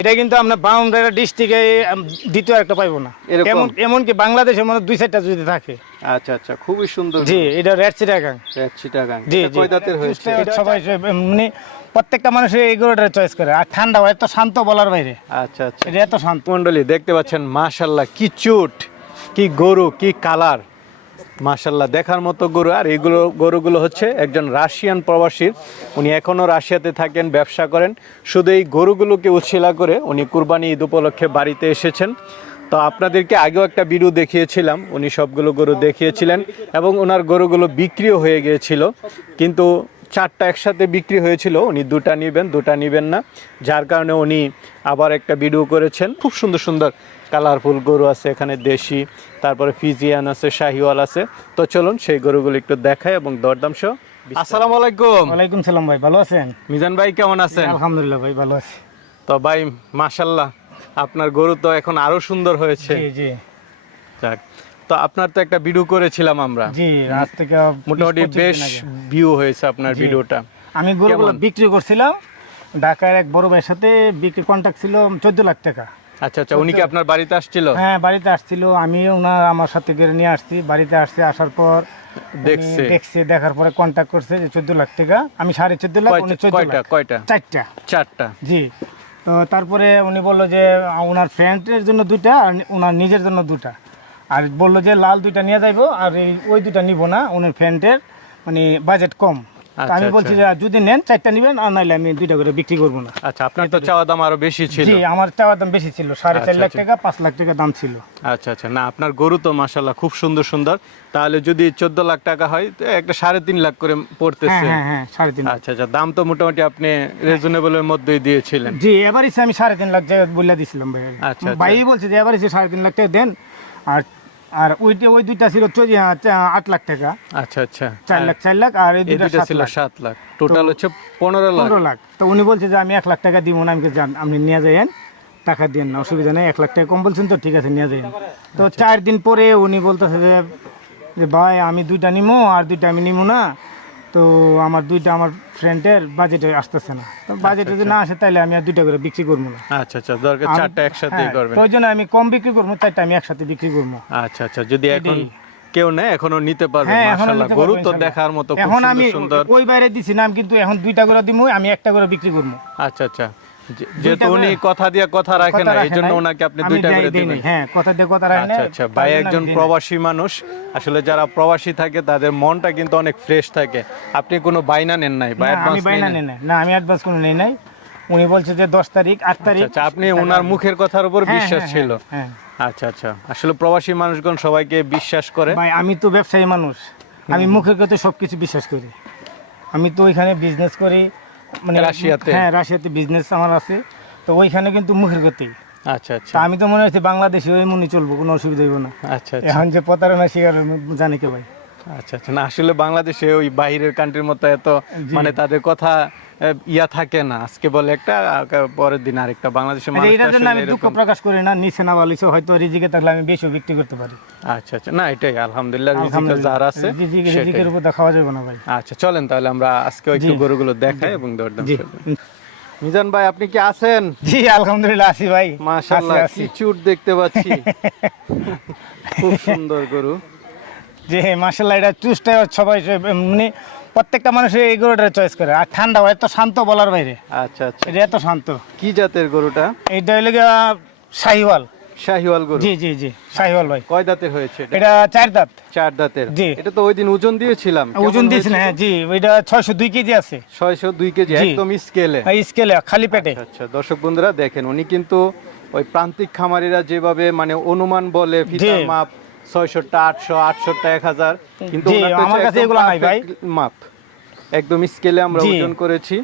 এটা কিন্তু আমরা বাউন্ডারি ডিস্ট্রিক্টে দ্বিতীয় একটা পাইবো না? এমন এমনকি বাংলাদেশের মধ্যে দুই চারটা যদি থাকে। আচ্ছা আচ্ছা খুবই সুন্দর। জি এটা রেড চিটাগাং রেড চিটাগাং জি জি। কয় দাঁতের হয়েছে? এটা সবাই মানে প্রত্যেকটা মানুষের এই গরুটা চয়েস করে। আর ঠান্ডা হয় এত শান্ত বলার বাইরে। আচ্ছা আচ্ছা। এটা এত শান্ত। মন্ডলী দেখতে পাচ্ছেন মাশাল্লাহ কি চুট কি গরু কি কালার মাশাল্লাহ দেখার মতো গরু। আর এইগুলো গরুগুলো হচ্ছে একজন রাশিয়ান প্রবাসীর উনি এখনও রাশিয়াতে থাকেন, ব্যবসা করেন। শুধু এই গরুগুলোকে উচ্ছিলা করে উনি কুরবানি ঈদ উপলক্ষে বাড়িতে এসেছেন। তো আপনাদেরকে আগেও একটা বিরু দেখিয়েছিলাম, উনি সবগুলো গরু দেখিয়েছিলেন এবং ওনার গরুগুলো বিক্রিও হয়ে গিয়েছিল। কিন্তু চারটা একসাথে বিক্রি হয়েছিল। উনি দুটা নেবেন দুটা নেবেন না। যার কারণে উনি আবার একটা ভিডিও করেছেন। খুব সুন্দর সুন্দর কালারফুল গরু আছে এখানে দেশি। তারপরে ফিজিয়ান আছে শাহিওয়াল আছে। তো চলুন সেই গরুগুলো একটু দেখায় এবং দরদাম সহ আসসালামু আলাইকুম। ওয়ালাইকুম সালাম ভাই ভালো আছেন? মিজান ভাই কেমন আছেন? আলহামদুলিল্লাহ ভাই ভালো আছি। তো ভাই মাশাল্লাহ আপনার গরু তো এখন আরও সুন্দর হয়েছে। জি জি। যাক তো আপনার তো একটা ভিডিও করেছিলাম আমরা। জি আজ থেকে মোটামুটি বেশ ভিউ হয়েছে আপনার ভিডিওটা আমি গরুগুলো? বিক্রি করছিলাম ঢাকার এক বড় ভাইয়ের সাথে বিক্রি কন্ট্যাক্ট ছিল চোদ্দ লাখ টাকা। আচ্ছা আচ্ছা উনি কি আপনার বাড়িতে আসছিল? হ্যাঁ বাড়িতে আসছিল। আমি ওনার আমার সাথে করে নিয়ে আসছি। বাড়িতে আসছে আসার পর দেখছে। দেখছে দেখার পরে কন্ট্যাক্ট করছে যে চোদ্দ লাখ টাকা। আমি সাড়ে চোদ্দ লাখ উনি কয়টা চোদ্দ কয়টা কয়টা? চারটা। চারটা। জি। তো তারপরে উনি বলল যে ওনার ফ্রেন্ডের জন্য দুইটা আর ওনার নিজের জন্য দুটা। আর বলল যে লাল দুইটা নিয়ে যাইবো আর এই ওই দুইটা নিব না ওনার ফ্রেন্ডের মানে বাজেট কম। আচ্ছা, আমি বলছি যে যদি নেন চারটা নেবেন আর নাইলে আমি দুইটা করে বিক্রি করব না। আচ্ছা আপনার তো চাওয়া দাম আরও বেশি ছিল। জি আমার চাওয়ার দাম বেশি ছিল সাড়ে চার আচ্ছা, লাখ আচ্ছা। টাকা পাঁচ লাখ টাকা দাম ছিল। আচ্ছা আচ্ছা। না আপনার গরু তো মাসাল্লাহ খুব সুন্দর সুন্দর। তাহলে যদি চোদ্দ লাখ টাকা হয় তো একটা সাড়ে তিন লাখ করে হ্যাঁ পড়তেছে। হ্যাঁ হ্যাঁ সাড়ে তিন লাখ। আচ্ছা আচ্ছা। দাম তো মোটামুটি আপনি রিজনেবলের মধ্যেই দিয়েছিলেন। জি এবার আমি সাড়ে তিন লাখ টাকা বলে দিছিলাম ভাই। আচ্ছা, আচ্ছা। ভাই বলছে যে এবার এসে সাড়ে তিন লাখ টাকা দেন আর আর ওইটা ওই দুইটা ছিল আট লাখ টাকা। আচ্ছা আচ্ছা। চার লাখ চার লাখ আর এই দুইটা ছিল সাত লাখ। টোটাল হচ্ছে পনেরো লাখ। পনেরো লাখ। তো উনি বলছে যে আমি এক লাখ টাকা দিব না আমি যান আপনি নিয়ে যাইয়েন টাকা দিয়েন না অসুবিধা নেই এক লাখ টাকা কম বলছেন তো ঠিক আছে নিয়ে যাইয়েন। তো আচ্ছা। চার দিন পরে উনি বলতেছে যে যে ভাই আমি দুইটা নিমো আর দুইটা আমি নিমো না। তো আমার দুইটা আমার ফ্রেন্ডের বাজেটে আসতেছে না। বাজেটে যদি না আসে তাহলে আমি আর দুইটা করে বিক্রি করব না। আচ্ছা আচ্ছা দরকার চারটা একসাথে হ্যাঁ, করবেন। জন্য আমি কম বিক্রি করব চারটা আমি একসাথে বিক্রি করব। আচ্ছা আচ্ছা যদি এখন কেউ নেয় এখনও নিতে পারবে। হ্যাঁ মাশাআল্লাহ গরু তো দেখার মতো খুব এখন আমি ওই বাইরে দিছি না কিন্তু এখন দুইটা করে দিমু আমি একটা করে বিক্রি করব। আচ্ছা আচ্ছা। যেহেতু উনি কথা দিয়ে কথা রাখে না এই জন্য ওনাকে আপনি দুইটা করে দিবেন। হ্যাঁ কথা দিয়ে কথা রাখে না আচ্ছা। আচ্ছা ভাই একজন। প্রবাসী মানুষ আসলে যারা প্রবাসী থাকে তাদের মনটা কিন্তু অনেক ফ্রেশ থাকে। আপনি কোনো বাইনা নেন নাই বা আমি অ্যাডভান্স বাইনা নেই না আমি অ্যাডভান্স কোনো নেই নাই। উনি বলছে যে দশ তারিখ আট তারিখ আচ্ছা আপনি ওনার মুখের কথার উপর হ্যাঁ, বিশ্বাস হ্যাঁ, ছিল? হ্যাঁ। আচ্ছা আচ্ছা। আসলে প্রবাসী মানুষগণ সবাইকে বিশ্বাস করে? ভাই আমি তো ব্যবসায়ী মানুষ। আমি মুখের কথা সবকিছু বিশ্বাস করি। আমি তো ওইখানে বিজনেস করি। মানে রাশিয়াতে? হ্যাঁ রাশিয়াতে বিজনেস আমার আছে। তো ওইখানে কিন্তু মুখের গতি আচ্ছা আচ্ছা। আমি তো মনে হচ্ছে বাংলাদেশে ওই মনে চলবো কোনো অসুবিধা হইব না। আচ্ছা আচ্ছা। এখন যে প্রতারণা শিকার জানি কে ভাই। আচ্ছা আচ্ছা। না আসলে বাংলাদেশে ওই বাইরের কান্ট্রির মতো এত মানে তাদের কথা ইয়া থাকে না। আজকে বলে একটা পরের দিন আরেকটা। বাংলাদেশের আচ্ছা, মানুষ এটার জন্য আমি দুঃখ প্রকাশ করি না নিচে না বালিছে হয়তো রিজিকে থাকলে আমি বেশি বিক্রি করতে পারি। আচ্ছা আচ্ছা। না এটাই আলহামদুলিল্লাহ রিজিকে। যার আছে। রিজিক- রিজিকের উপর দেখাওয়া যাবে না ভাই। আচ্ছা চলেন তাহলে আমরা আজকে একটু গরুগুলো দেখাই এবং দরদাম জি। করব। মিজান ভাই আপনি কি আছেন? জি আলহামদুলিল্লাহ আছি ভাই। মাশাআল্লাহ আছি, কি চুট দেখতে পাচ্ছি। খুব সুন্দর গরু। যে মাসাল্লাহ এটা চুজটা সবাই মানে প্রত্যেকটা মানুষের এই গরুটা চয়েস করে। আর ঠান্ডা এত শান্ত বলার বাইরে। আচ্ছা আচ্ছা। এটা এত শান্ত। কি জাতের গরুটা? এটা হইলে শাহিওয়াল। শাহিওয়াল গরু। জি জি জি শাহিওয়াল ভাই। কয় দাঁতের হয়েছে এটা? এটা চার দাঁত। চার দাঁতের। জি। এটা তো ওই দিন ওজন দিয়েছিলাম। ওজন দিয়েছি না হ্যাঁ জি ওইটা ছয়শো দুই কেজি আছে। ছয়শো দুই কেজি একদম স্কেলে। এই স্কেলে খালি পেটে। আচ্ছা দর্শক বন্ধুরা দেখেন উনি কিন্তু ওই প্রান্তিক খামারিরা যেভাবে মানে অনুমান বলে মাপ ছয়শোটা আটশো আটশোটা এক হাজার। কিন্তু আমার কাছে এগুলো নাই ভাই। মাপ। একদম স্কেলে আমরা ওজন করেছি।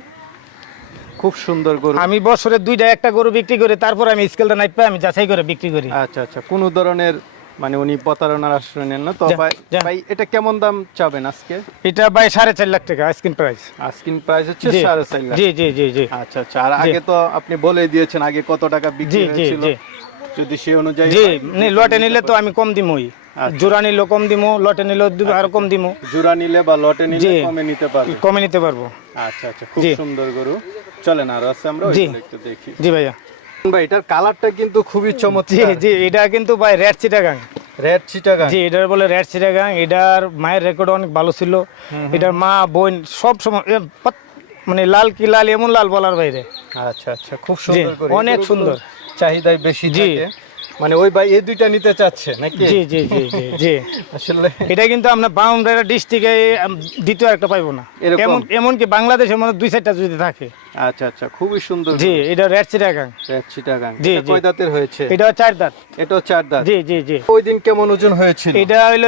খুব সুন্দর গরু। আমি বছরে দুইটা একটা গরু বিক্রি করি তারপর আমি স্কেলটা নাই পাই আমি যাচাই করে বিক্রি করি। আচ্ছা আচ্ছা। কোন ধরনের মানে উনি প্রতারণার আশ্রয় নেন না। তো ভাই ভাই এটা কেমন দাম চাবেন আজকে? এটা ভাই সাড়ে চার লাখ টাকা স্ক্রিন প্রাইস আস্কিন প্রাইস হচ্ছে সাড়ে চার লাখ। জি জি জি জি। আচ্ছা আচ্ছা। আর আগে তো আপনি বলে দিয়েছেন আগে কত টাকা বিক্রি হয়েছিল। যদি সেই অনুযায়ী জি লটে নিলে তো আমি কম দিমই। জোড়া নিলেও কম দিমু লটে নিলেও দিব- আরও কম দিমু। জোড়া নিলে বা লটে নিলে কমে নিতে পারবে। কমে নিতে পারব। আচ্ছা আচ্ছা খুব সুন্দর গরু। চলেন আর আছে আমরা জি। একটু দেখি। জি ভাইয়া। ভাই এটার কালারটা কিন্তু খুবই চমৎকার। জি এটা কিন্তু ভাই রেড চিটাগাং। রেড চিটাগাং। জি এটার বলে রেড চিটাগাং। এটার মায়ের রেকর্ড অনেক ভালো ছিল। এটার মা বোন সব সময় এ, মানে লাল কি লাল এমন লাল বলার বাইরে। আচ্ছা আচ্ছা খুব সুন্দর অনেক সুন্দর। চাহিদাই বেশি জি। মানে ওই ভাই এই দুইটা নিতে চাচ্ছে নাকি? জি জি জি জি জি। আসলে এটা কিন্তু আপনার বাউন্ডারি ডিস্ট্রিক্টে দ্বিতীয় একটা পাইবো না? এমন এমনকি বাংলাদেশের মধ্যে দুই চারটা যদি থাকে। আচ্ছা আচ্ছা খুবই সুন্দর জি এটা রেড চিটাগাং রেড চিটাগাং জি। কয় দাঁতের হয়েছে? এটা চার দাঁত। এটাও চার দাঁত? জি জি জি। ওই দিন কেমন ওজন হয়েছিল? এটা হইল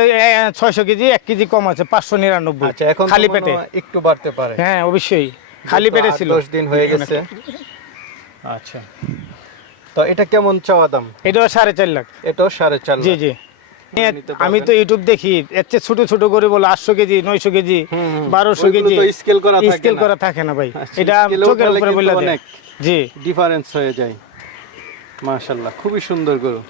ছয়শো কেজি এক কেজি কম আছে পাঁচশো নিরানব্বই। আচ্ছা এখন খালি পেটে। একটু বাড়তে পারে। হ্যাঁ অবশ্যই। খালি পেটে ছিল। দশ দিন হয়ে গেছে। আচ্ছা। তো এটা কেমন চাওয়া দাম? এটাও সাড়ে চার লাখ। এটাও সাড়ে চার জি জি। আমি তো ইউটিউব দেখি এর চেয়ে ছোট ছোট করে বলো আটশো কেজি নয়শো কেজি। বারোশো কেজি স্কেল করা থাকে স্কেল না। করা থাকে না ভাই। আচ্ছা, এটা চোখের উপরে। জি। ডিফারেন্স হয়ে যায়। মাশাল্লাহ খুবই সুন্দর গরু।